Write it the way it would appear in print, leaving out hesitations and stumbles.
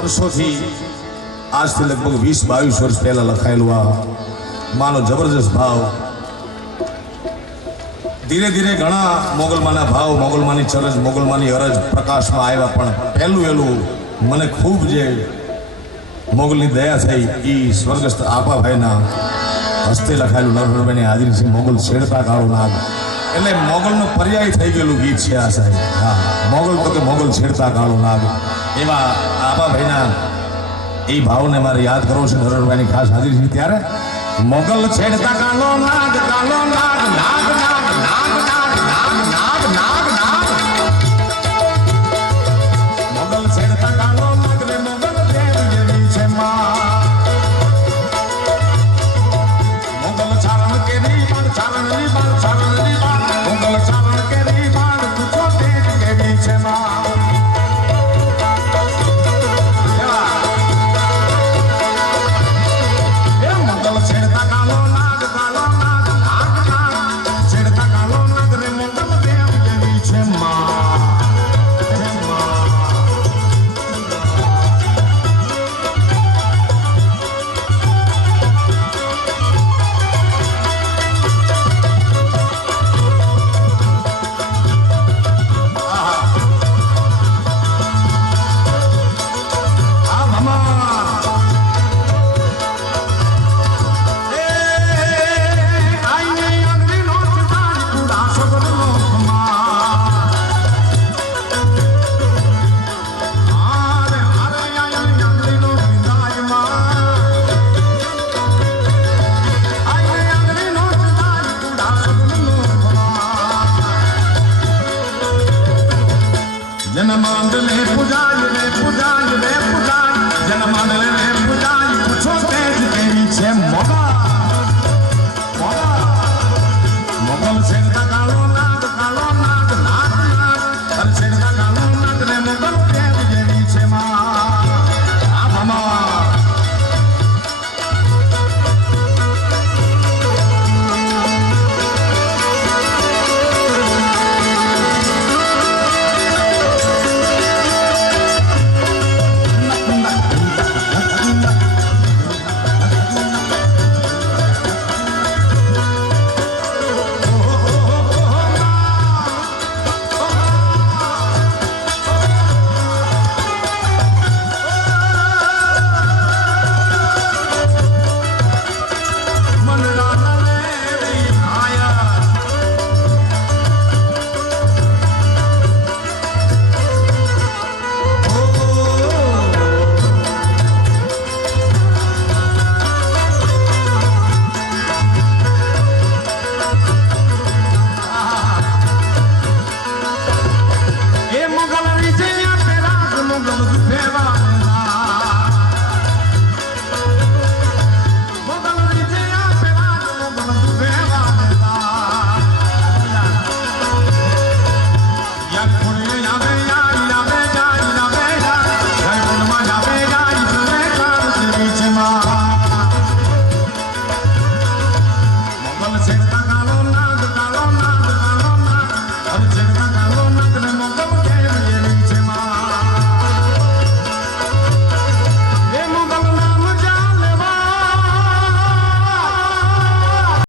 વર્ષોથી આજથી લગભગ 20-22 વર્ષ પહેલા લખાયેલું આ માનો જબરજસ્ત ભાવ ધીરે ધીરે ઘણા મોગલમાના ભાવ, મોગલમાની ચરજ, મોગલમાની અરજ પ્રકાશમાં આવ્યા, પણ પહેલું એલું મને ખૂબ જે મોગલની દયા થઈ એ સ્વર્ગસ્થ આપાભાઈના હસ્તે લખાયેલું નરહરભાઈની હાજરી છે, મોગલ છેડતા કાળો નાગ. એટલે મોગલનો પર્યાય થઈ ગયેલું ગીત છે આ સાહેબ. હા, મોગલ તો કે મોગલ છેડતા કાળો નાગ. એવા આપાભાઈના એ ભાવને મારે યાદ કરવો છે. નરહરભાઈની ખાસ હાજરી છે ત્યારે મોગલ છેડતા કાળો નાગ, કાળો નાગ, નાગ નાગ નાગ નાગ નાગ નાગ નાગ મોગલ છેડતા કાળો નાગ રે મોગલ દેવ જેવી છે માં. મોગલ ચારણ કેરી બાળ, ચારણની બાળ, ચારણની બાળ, મોગલ ચારણ કેરી બાળ, તુજો દેવ જેવી છે માં. છેડતા કાળો નાગ, કાળો નાગ, નાગ નાગ, છેડતા કાળો નાગ રે મોગલ દેવ જેવી છે માં. જનમાંડલે પૂજાય રે પૂજાય રે પૂજાય, જનમાંડલે રે પૂજાય, પૂછો તેજ કેવી છે મોગલ. મોગલ છેડતા કાળો નાગ, કાળો નાગ, નાગ નાગ, અરે છેડતા કાળો નાગ રે મોગલ દેવ જેવી છે માં. આ મામા Mogal